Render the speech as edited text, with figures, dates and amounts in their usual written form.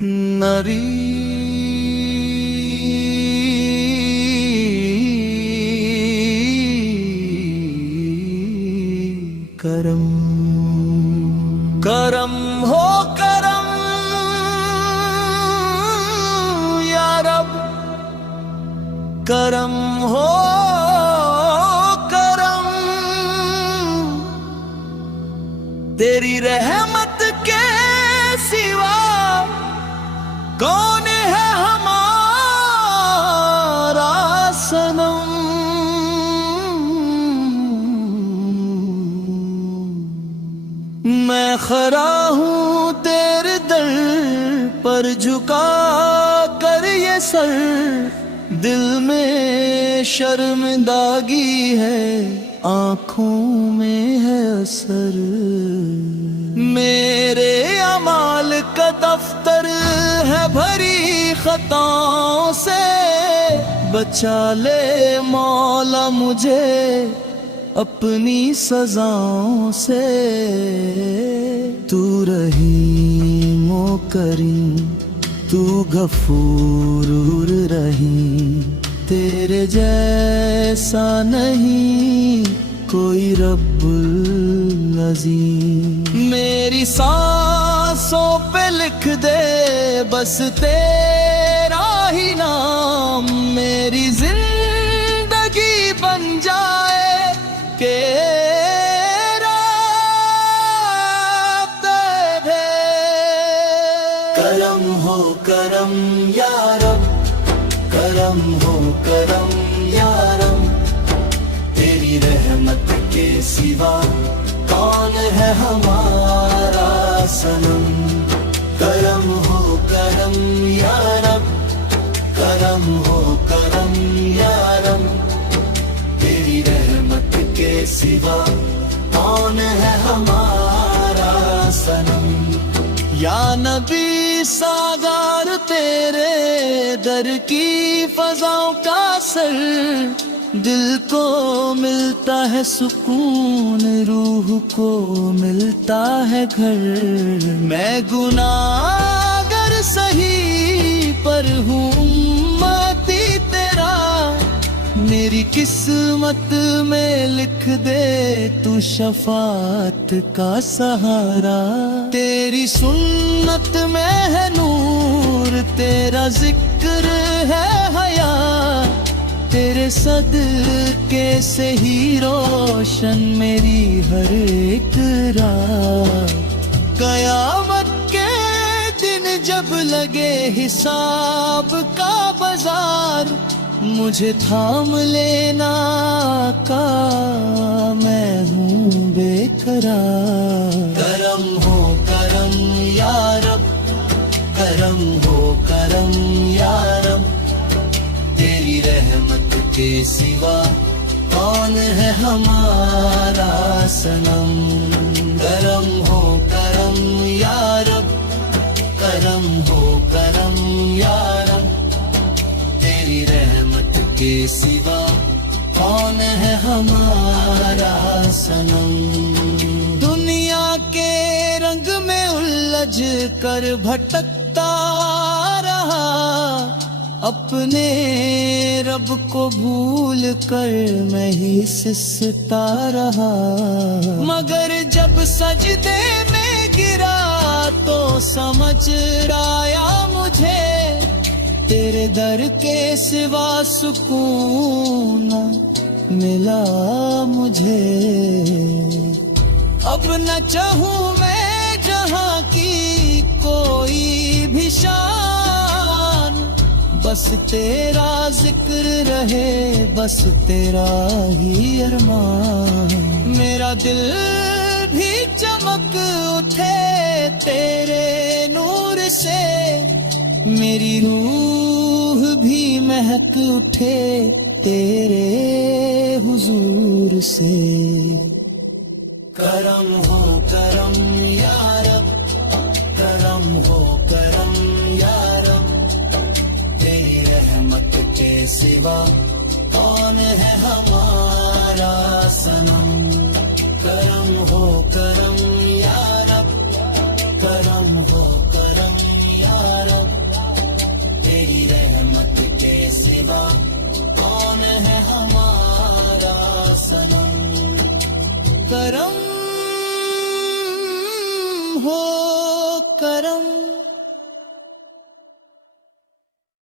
نری کرم کرم ہو کرم یا رب، کرم ہو کرم، تیری رحمت کے سوا کون ہے ہمارا صنم؟ میں کھڑا ہوں تیرے در پر جھکا کر یہ سر، دل میں شرمندگی ہے، آنکھوں میں ہے اثر، میرے اعمال کا دفتر ہے بھری خطاؤں سے، بچا لے مولا مجھے اپنی سزاؤں سے، تو رحیم و کریم، تو غفور رحیم، تیرے جیسا نہیں کوئی رب العظیم، میری سانسوں پہ لکھ دے بس تیرا ہی نام، میری زندگی بن جائے کہ کرم ہو کرم یا رب، کرم ہو کرم یا رب، تیری رحمت کے سوا کون ہے ہمارا صنم؟ کرم ہو کرم یا رب، کرم ہو کرم یا رب، تیری رحمت کے سوا کون ہے ہمارا صنم؟ یا نبی ساغار تیرے در کی فضاؤں کا اثر، دل کو ملتا ہے سکون، روح کو ملتا ہے گھر، میں گناہگار سہی پر ہوں امتی تیرا، میری قسمت میں لکھ دے تو شفاعت کا سہارا، تیری سنت میں ہے نور، تیرا ذکر ہے حیات، تیرے صدقے سے ہی روشن میری ہر ایک رات، قیامت کے دن جب لگے حساب کا بازار، مجھے تھام لینا آقا، میں ہوں بے قرار، کرم ہو کرم یا رب، کرم ہو کرم یا رب، تیری رحمت کے سوا کون ہے ہمارا صنم؟ کرم ہو کرم یا رب، کرم ہو کرم یا رب، تیری رحمت کے سوا کون ہے ہمارا صنم؟ دنیا کے رنگ میں الجھ کر بھٹکتا رہا، اپنے رب کو بھول کر میں ہی سستا رہا، مگر جب سجدے میں گرا تو سمجھ آیا مجھے، تیرے در کے سوا سکون ملا مجھے، اب نہ چاہوں میں جہاں کی کوئی بھی شان، بس تیرا ذکر رہے، بس تیرا ہی ارمان، میرا دل بھی چمک اٹھے تیرے نور سے، میری روح بھی مہک اٹھے تیرے حضور سے، کرم ہو کرم یا رب، کرم ہو کرم یا رب، تیری رحمت کے سوا کون ہے ہمارا صنم؟ کرم ہو کرم یا رب، کرم ہو کرم یا رب، کرم ہو کرم